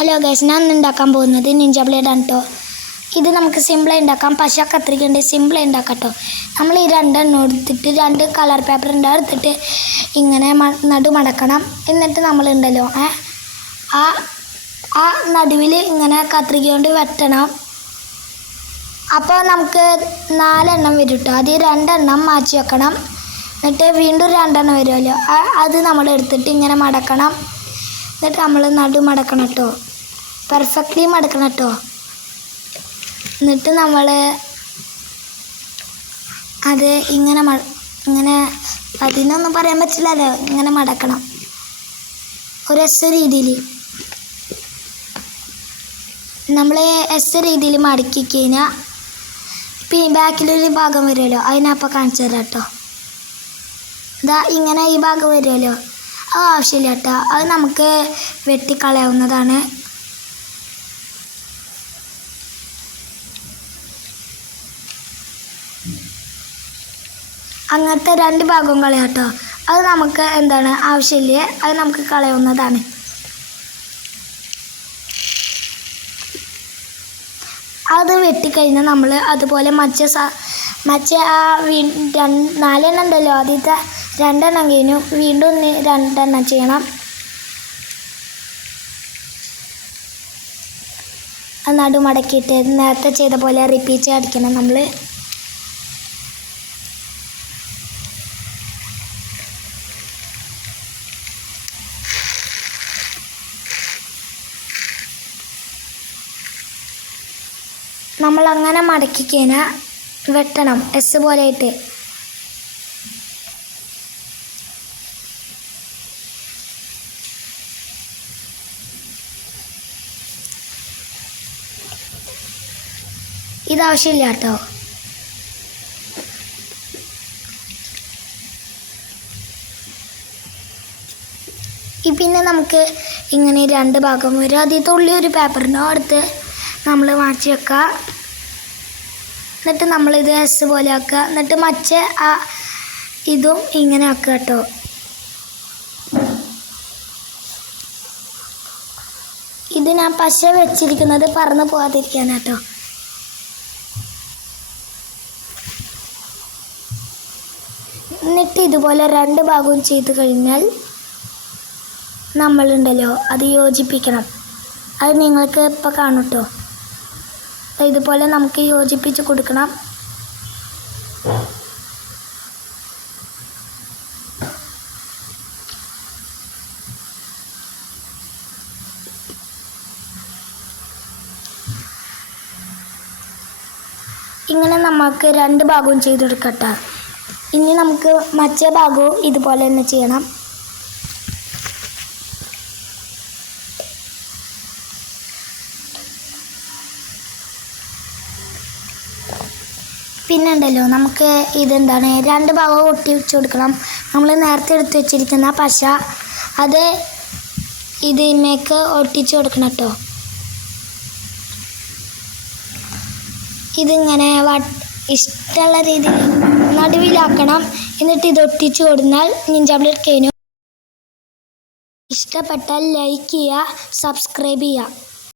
Hello guys, ഞാൻ ഉണ്ടാക്കാൻ പോകുന്നത് നിഞ്ച ബ്ലേഡാണ് കേട്ടോ. ഇത് നമുക്ക് സിമ്പിളായി ഉണ്ടാക്കാം. പശ കത്രികയുണ്ട്, സിമ്പിളായി ഉണ്ടാക്കാം കേട്ടോ. നമ്മൾ ഈ രണ്ടെണ്ണം എടുത്തിട്ട് 2 കളർ പേപ്പർ എടുത്തിട്ട് ഇങ്ങനെ നടുമടക്കണം. എന്നിട്ട് നമ്മളുണ്ടല്ലോ ആ നടുവിൽ ഇങ്ങനെ കത്രിക കൊണ്ട് വെട്ടണം. അപ്പോൾ നമുക്ക് 4 എണ്ണം വരും കേട്ടോ. അത് 2 എണ്ണം മാറ്റി വെക്കണം. എന്നിട്ട് വീണ്ടും 2 എണ്ണം വരുമല്ലോ, അത് നമ്മൾ എടുത്തിട്ട് ഇങ്ങനെ മടക്കണം. എന്നിട്ട് നമ്മൾ നടുമടക്കണം കേട്ടോ, പെർഫെക്റ്റ്ലി മടക്കണം കേട്ടോ. എന്നിട്ട് നമ്മൾ അത് ഇങ്ങനെ അതിനൊന്നും പറയാൻ പറ്റില്ലല്ലോ, ഇങ്ങനെ മടക്കണം ഒരു എസ് രീതിയിൽ. നമ്മൾ എസ് രീതിയിൽ മടക്കി കഴിഞ്ഞാൽ പിന്നെ ബാക്കിലൊരു ഭാഗം വരുമല്ലോ, അതിനപ്പോൾ കാണിച്ചു തരാം കേട്ടോ. ഇതാ ഇങ്ങനെ ഈ ഭാഗം വരുമല്ലോ, അത് ആവശ്യമില്ല കേട്ടോ, അത് നമുക്ക് വെട്ടിക്കളയാവുന്നതാണ്. അങ്ങനത്തെ 2 ഭാഗവും കളയാം കേട്ടോ. അത് നമുക്ക് ആവശ്യമില്ല, അത് നമുക്ക് കളയാവുന്നതാണ്. അത് വെട്ടിക്കഴിഞ്ഞാൽ നമ്മൾ അതുപോലെ മറ്റേ 4 എണ്ണം ഉണ്ടല്ലോ, ആദ്യത്തെ 2 എണ്ണം കഴിഞ്ഞു, വീണ്ടും 2 എണ്ണം ചെയ്യണം. അത് നടുമടക്കിയിട്ട് നേരത്തെ ചെയ്ത പോലെ റിപ്പീറ്റ് അടിക്കണം നമ്മൾ. നമ്മളങ്ങനെ മടക്കി കഴിഞ്ഞാൽ വെട്ടണം എസ് പോലെ ആയിട്ട്. ഇതാവശ്യമില്ല കേട്ടോ. പിന്നെ നമുക്ക് ഇങ്ങനെ 2 ഭാഗം വരും. ആദ്യത്തെ ഉള്ളി ഒരു പേപ്പറിൻ്റെ അടുത്ത് നമ്മൾ മാറ്റി വെക്കുക. എന്നിട്ട് നമ്മളിത് എസ് പോലെ ആക്കുക. എന്നിട്ട് മറ്റേ ഇതും ഇങ്ങനെ ആക്കുക കേട്ടോ. ഇത് ഞാൻ പശ വെച്ചിരിക്കുന്നത് പറന്ന് പോകാതിരിക്കാനാട്ടോ. എന്നിട്ട് ഇതുപോലെ 2 ഭാഗവും ചെയ്ത് കഴിഞ്ഞാൽ നമ്മളുണ്ടല്ലോ അത് യോജിപ്പിക്കണം. അത് നിങ്ങൾക്ക് ഇപ്പോൾ കാണും കേട്ടോ. ഇതുപോലെ നമുക്ക് യോജിപ്പിച്ച് കൊടുക്കണം. ഇങ്ങനെ നമുക്ക് 2 ഭാഗവും ചെയ്തെടുക്കട്ടെ. ഇനി നമുക്ക് മറ്റേ ഭാഗവും ഇതുപോലെ തന്നെ ചെയ്യണം. പിന്നെ ഉണ്ടല്ലോ നമുക്ക് 2 ഭാഗവും ഒട്ടി വെച്ച് കൊടുക്കണം. നമ്മൾ നേരത്തെ എടുത്ത് വെച്ചിരിക്കുന്ന പശ അത് ഇതിലേക്ക് ഒട്ടിച്ച് കൊടുക്കണം കേട്ടോ. ഇതിങ്ങനെ ഇഷ്ടമുള്ള രീതിയിൽ നടുവിലാക്കണം. എന്നിട്ട് ഇത് ഒട്ടിച്ച് കൊടുത്താൽ നിഞ്ച ബ്ലേഡ് കഴിഞ്ഞു. ഇഷ്ടപ്പെട്ടാൽ ലൈക്ക് ചെയ്യുക, സബ്സ്ക്രൈബ് ചെയ്യുക.